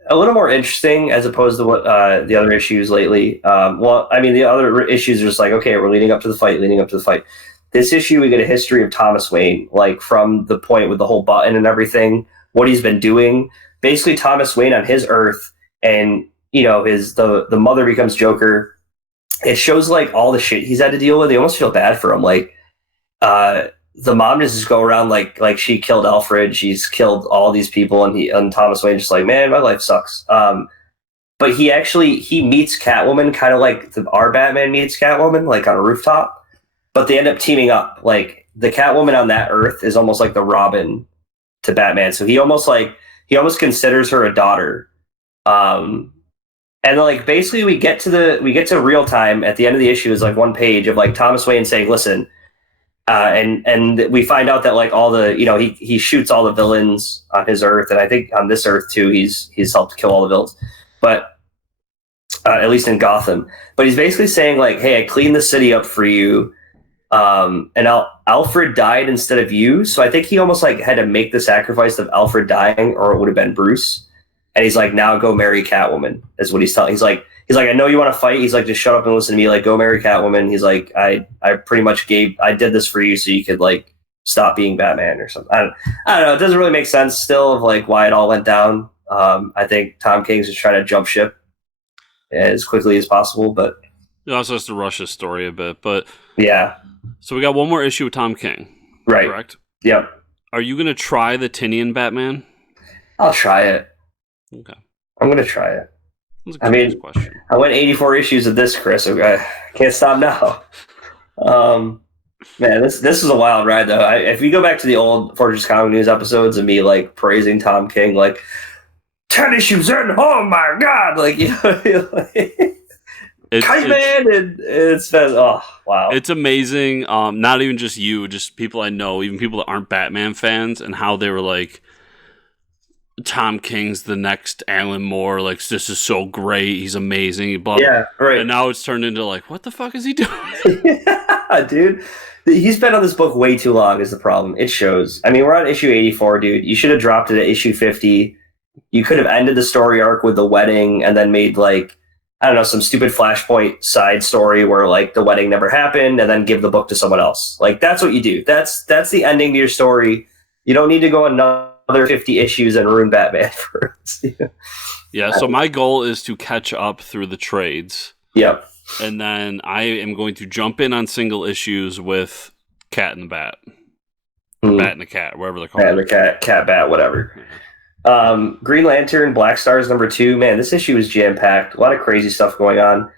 A little more interesting as opposed to what the other issues lately. The other issues are just okay, we're leading up to the fight. This issue, we get a history of Thomas Wayne, from the point with the whole button and everything, what he's been doing. Basically, Thomas Wayne on his Earth, and the mother becomes Joker. It shows all the shit he's had to deal with. You almost feel bad for him. The mom just go around like she killed Alfred. She's killed all these people, and Thomas Wayne just man, my life sucks. But he meets Catwoman kind of like our Batman meets Catwoman, on a rooftop. But they end up teaming up. The Catwoman on that Earth is almost like the Robin to Batman. So he almost considers her a daughter. And basically we get to real time at the end of the issue is one page of Thomas Wayne saying, listen. And we find out that all the he shoots all the villains on his Earth, and I think on this Earth too he's helped kill all the villains, but at least in Gotham. But he's basically saying hey, I cleaned the city up for you, and Alfred died instead of you. So I think he almost had to make the sacrifice of Alfred dying, or it would have been Bruce. And he's now go marry Catwoman is what he's telling. He's like, I know you want to fight. He's just shut up and listen to me. Go marry Catwoman. He's I pretty much I did this for you so you could stop being Batman or something. I don't know. It doesn't really make sense still of why it all went down. I think Tom King's just trying to jump ship as quickly as possible, but he also has to rush his story a bit. But yeah. So we got one more issue with Tom King. Right. Correct? Yep. Are you going to try the Tinian Batman? I'll try it. Okay. I'm going to try it. Question. I went 84 issues of this, Chris. Okay. I can't stop now. Man, this is a wild ride, though. If you go back to the old Fortress Comic News episodes of me praising Tom King, 10 issues in, oh my god, Kite-Man, and it's been, oh wow, it's amazing. Not even just you, just people I know, even people that aren't Batman fans, and how they were Tom King's the next Alan Moore. This is so great. He's amazing. Blah, yeah, right. And now it's turned into what the fuck is he doing? Yeah, dude. He's been on this book way too long is the problem. It shows. We're on issue 84, dude. You should have dropped it at issue 50. You could have ended the story arc with the wedding and then made I don't know, some stupid Flashpoint side story where the wedding never happened and then give the book to someone else. That's what you do. That's the ending to your story. You don't need to go another 50 issues and ruin Batman for us. Yeah, so my goal is to catch up through the trades. Yep. And then I am going to jump in on single issues with Cat and the Bat. Or Bat and the Cat, whatever they're called. Bat and the Cat, Bat, whatever. Yeah. Green Lantern, Black Stars #2. Man, this issue is jam-packed. A lot of crazy stuff going on.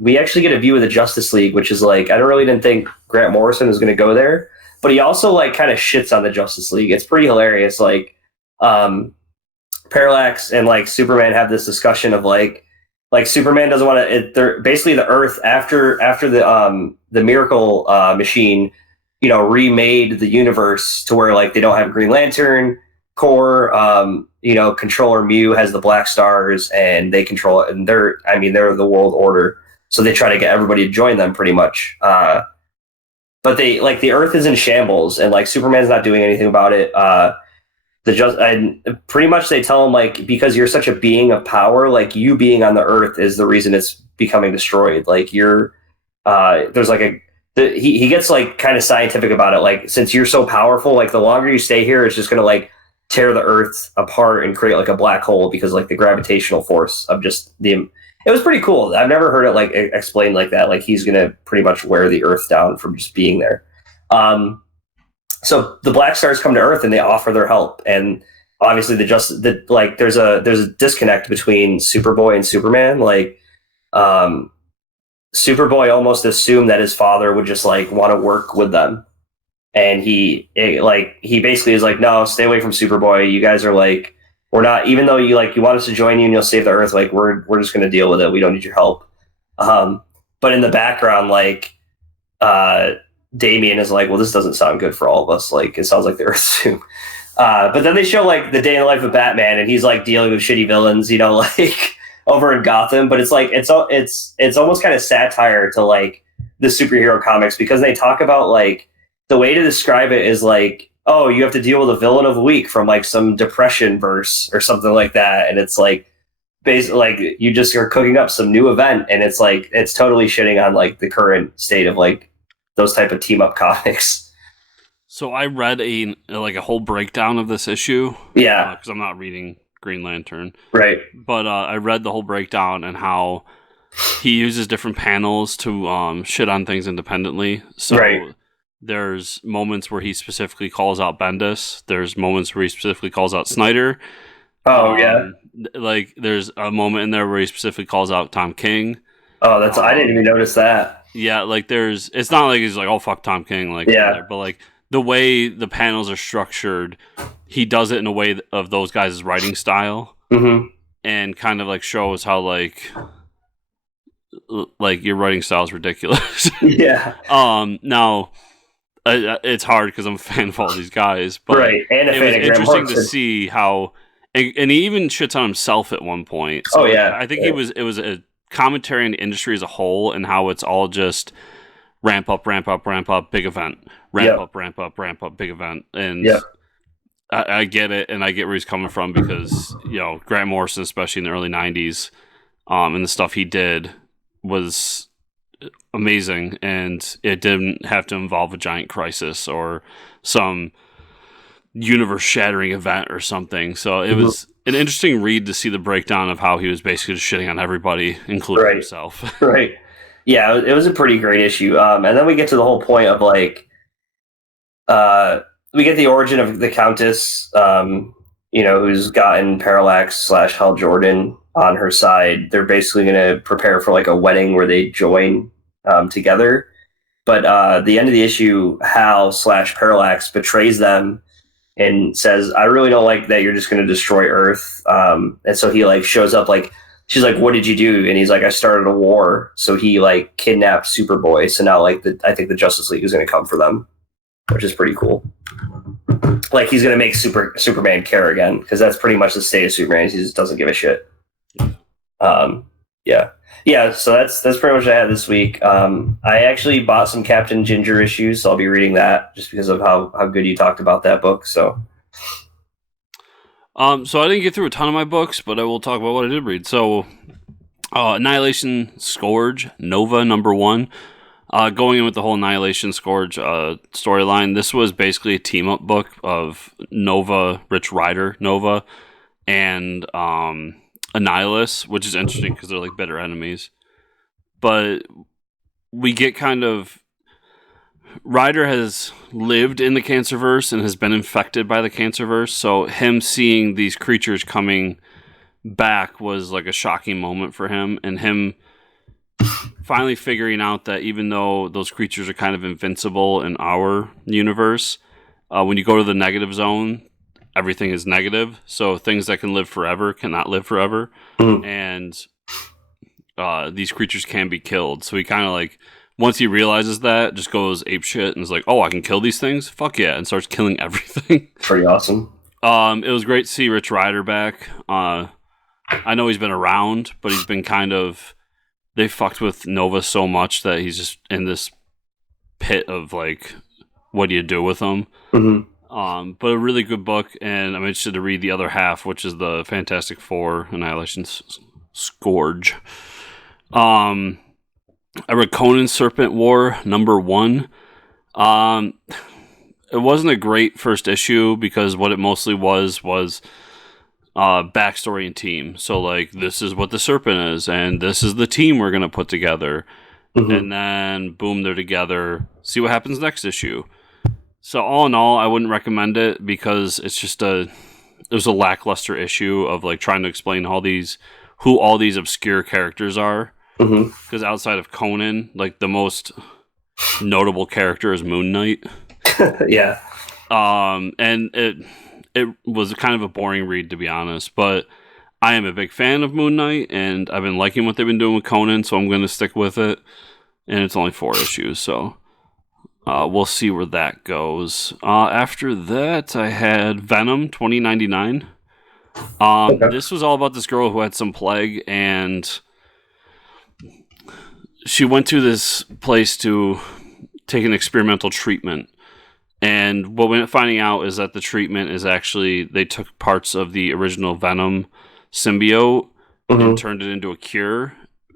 We actually get a view of the Justice League, which is I didn't think Grant Morrison was going to go there. But he also kind of shits on the Justice League. It's pretty hilarious. Parallax and Superman have this discussion of like Superman doesn't want to. They're basically the Earth after the Miracle Machine, remade the universe to where like they don't have Green Lantern Corps. Controller Mew has the Black Stars, and they control it, and they're the world order. So they try to get everybody to join them, pretty much. But they like the Earth is in shambles, and like Superman's not doing anything about it. And pretty much they tell him like, because you're such a being of power, like you being on the Earth is the reason it's becoming destroyed. Like there's like he gets like kind of scientific about it. Like, since you're so powerful, like the longer you stay here, it's just gonna like tear the Earth apart and create like a black hole, because like the gravitational force of just it was pretty cool. I've never heard it like explained like that. Like he's gonna pretty much wear the Earth down from just being there. So the Black Stars come to Earth and they offer their help, and obviously there's a disconnect between Superboy and Superman. Like, Superboy almost assumed that his father would just like want to work with them, and he basically is like, no, stay away from Superboy. You guys are like, we're not, even though you want us to join you and you'll save the Earth, like we're just going to deal with it. We don't need your help. But in the background, like, Damian is like, well, this doesn't sound good for all of us. Like, it sounds like the Earth soon. But then they show like the day in the life of Batman, and he's like dealing with shitty villains, like over in Gotham. But it's like it's almost kind of satire to like the superhero comics, because they talk about like, the way to describe it is like, oh, you have to deal with a villain of the week from like some depression verse or something like that, and it's like basically like you just are cooking up some new event, and it's like it's totally shitting on like the current state of like those type of team up comics. So I read a whole breakdown of this issue. Yeah, because I'm not reading Green Lantern, right? But I read the whole breakdown and how he uses different panels to shit on things independently. So right. There's moments where he specifically calls out Bendis. There's moments where he specifically calls out Snyder. Oh yeah. Like there's a moment in there where he specifically calls out Tom King. Oh, I didn't even notice that. Yeah, like it's not like he's like, oh fuck Tom King, like, yeah. But like the way the panels are structured, he does it in a way of those guys' writing style, and kind of like shows how like your writing style is ridiculous. Yeah. Now it's hard because I'm a fan of all these guys, but right. And it was interesting to see how, and he even shits on himself at one point. So I think it was a commentary on the industry as a whole, and how it's all just ramp up, big event, ramp up, big event. And I get it, and I get where he's coming from, because Grant Morrison, especially in the early 90s, and the stuff he did was amazing, and it didn't have to involve a giant crisis or some universe shattering event or something. So it was an interesting read to see the breakdown of how he was basically just shitting on everybody, including himself. Right. Yeah, it was a pretty great issue. And then we get to the whole point of like, we get the origin of the Countess, who's gotten Parallax / Hal Jordan on her side. They're basically going to prepare for like a wedding where they join together. But the end of the issue, Hal / Parallax betrays them and says, I really don't like that you're just going to destroy Earth. And so he like shows up, like, she's like, what did you do? And he's like, I started a war. So he like kidnapped Superboy. So now like I think the Justice League is going to come for them, which is pretty cool. Like he's going to make Superman care again, because that's pretty much the state of Superman. He just doesn't give a shit. Yeah. So that's pretty much what I had this week. I actually bought some Captain Ginger issues, so I'll be reading that just because of how good you talked about that book. So I didn't get through a ton of my books, but I will talk about what I did read. So, Annihilation Scourge, Nova #1. Going in with the whole Annihilation Scourge storyline, this was basically a team-up book of Nova, Rich Rider Nova, and Annihilus, which is interesting because they're like bitter enemies. But we get kind of... Ryder has lived in the Cancerverse and has been infected by the Cancerverse, so him seeing these creatures coming back was like a shocking moment for him, and him finally figuring out that even though those creatures are kind of invincible in our universe, when you go to the negative zone, everything is negative, so things that can live forever cannot live forever. And these creatures can be killed. So he kind of like, once he realizes that, just goes apeshit and is like, oh, I can kill these things? Fuck yeah, and starts killing everything. Pretty awesome. It was great to see Rich Rider back. I know he's been around, but he's been kind of, they fucked with Nova so much that he's just in this pit of like, what do you do with him? Mm-hmm. But a really good book, and I'm interested to read the other half, which is the Fantastic Four Annihilation Scourge. I read Conan Serpent War #1. It wasn't a great first issue because what it mostly was backstory and team. So like, this is what the serpent is, and this is the team we're gonna put together, and then boom, they're together. See what happens next issue. So all in all, I wouldn't recommend it because it's just it was a lackluster issue of like trying to explain who all these obscure characters are. Because outside of Conan, like the most notable character is Moon Knight. Yeah. And it was kind of a boring read, to be honest. But I am a big fan of Moon Knight, and I've been liking what they've been doing with Conan, so I'm going to stick with it. And it's only 4 issues, so we'll see where that goes. After that, I had Venom 2099. This was all about this girl who had some plague, and she went to this place to take an experimental treatment. And what we ended up finding out is that the treatment is actually, they took parts of the original Venom symbiote and turned it into a cure.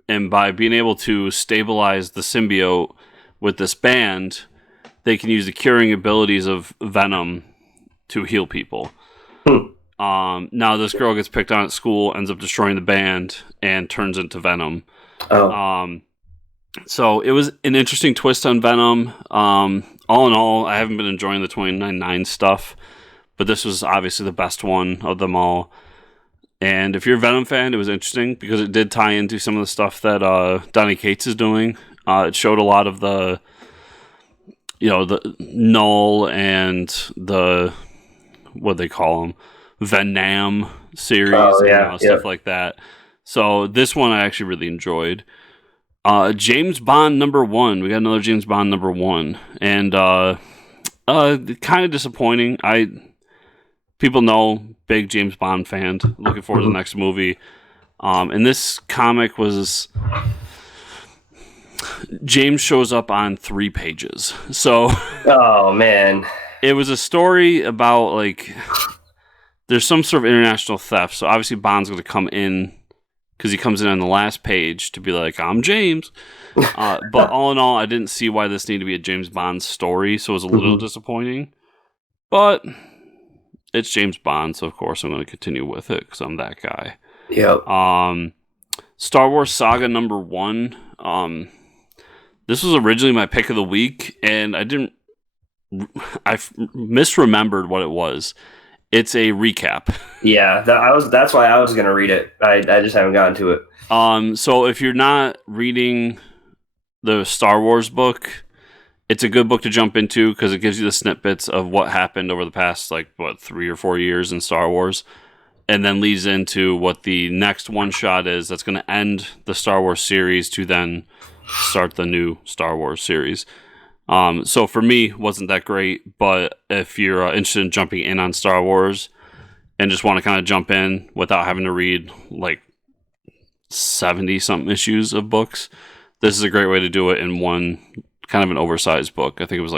And by being able to stabilize the symbiote with this band, they can use the curing abilities of Venom to heal people. Now this girl gets picked on at school, ends up destroying the band, and turns into Venom. So it was an interesting twist on Venom. All in all, I haven't been enjoying the 29.9 stuff, but this was obviously the best one of them all. And if you're a Venom fan, it was interesting because it did tie into some of the stuff that Donny Cates is doing. It showed a lot of the Null and the, what they call them, Venom series and stuff like that. So this one I actually really enjoyed. James Bond #1. We got another James Bond #1, and kind of disappointing. People know, big James Bond fan. Looking forward to the next movie. And this comic was, James shows up on 3 pages. So, oh man, it was a story about like there's some sort of international theft. So obviously Bond's going to come in, because he comes in on the last page to be like, I'm James. But all in all, I didn't see why this needed to be a James Bond story, so it was a little disappointing. But it's James Bond, so of course I'm going to continue with it, because I'm that guy. Yep. Star Wars Saga #1. This was originally my pick of the week, and I misremembered what it was. It's a recap. Yeah, that's why I was gonna read it. I just haven't gotten to it. So if you're not reading the Star Wars book, it's a good book to jump into because it gives you the snippets of what happened over the past 3 or 4 years in Star Wars, and then leads into what the next one shot is that's going to end the Star Wars series to then start the new Star Wars series. So for me, wasn't that great, but if you're interested in jumping in on Star Wars and just want to kind of jump in without having to read 70-something issues of books, this is a great way to do it in one kind of an oversized book. I think it was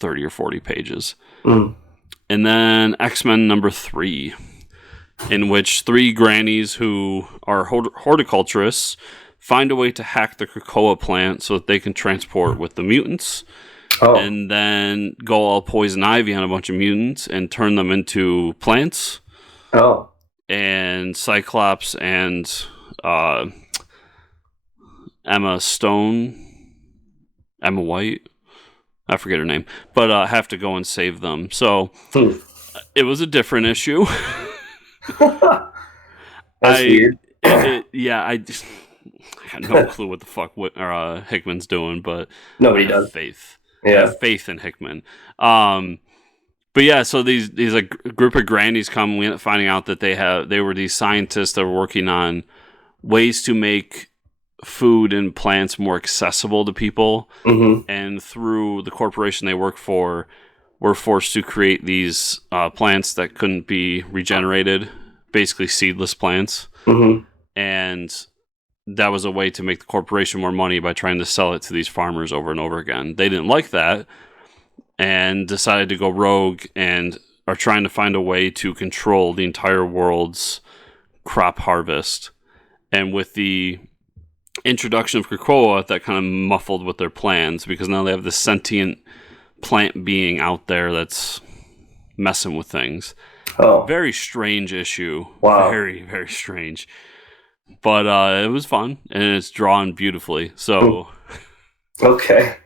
30 or 40 pages. And then X-Men #3, in which 3 grannies who are horticulturists find a way to hack the cocoa plant so that they can transport with the mutants, and then go all poison ivy on a bunch of mutants and turn them into plants. And Cyclops and Emma White, I forget her name, but have to go and save them. So it was a different issue. That's weird. I got no clue what the fuck Hickman's doing, but nobody does. Faith. Yeah, I have faith in Hickman. But yeah, so these group of grannies come. We end up finding out that they were these scientists that were working on ways to make food and plants more accessible to people. Mm-hmm. And through the corporation they work for, were forced to create these plants that couldn't be regenerated, basically seedless plants. Mm-hmm. And that was a way to make the corporation more money by trying to sell it to these farmers over and over again. They didn't like that and decided to go rogue and are trying to find a way to control the entire world's crop harvest. And with the introduction of cocoa, that kind of muffled with their plans, because now they have this sentient plant being out there that's messing with things. Oh, Very strange issue. Wow. Very, very strange. But it was fun, and it's drawn beautifully. So okay.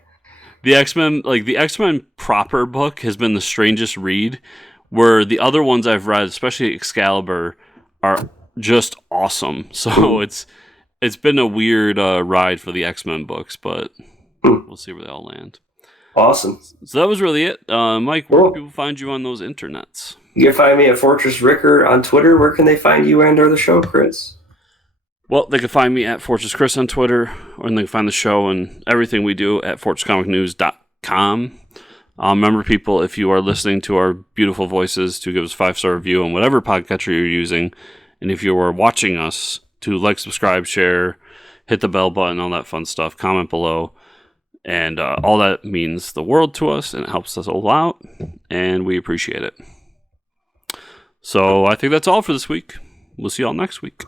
the X-Men proper book has been the strangest read, where the other ones I've read, especially Excalibur, are just awesome. So it's been a weird ride for the X-Men books, but we'll see where they all land. Awesome. So that was really it. Mike, where can people find you on those internets? You can find me at Fortress Ricker on Twitter. Where can they find you and or the show, Chris? Well, they can find me at Fortress Chris on Twitter, or they can find the show and everything we do at fortresscomicnews.com. Remember, people, if you are listening to our beautiful voices, to give us a 5-star review on whatever podcatcher you're using. And if you are watching us, to like, subscribe, share, hit the bell button, all that fun stuff, comment below. And all that means the world to us, and it helps us all out, and we appreciate it. So I think that's all for this week. We'll see you all next week.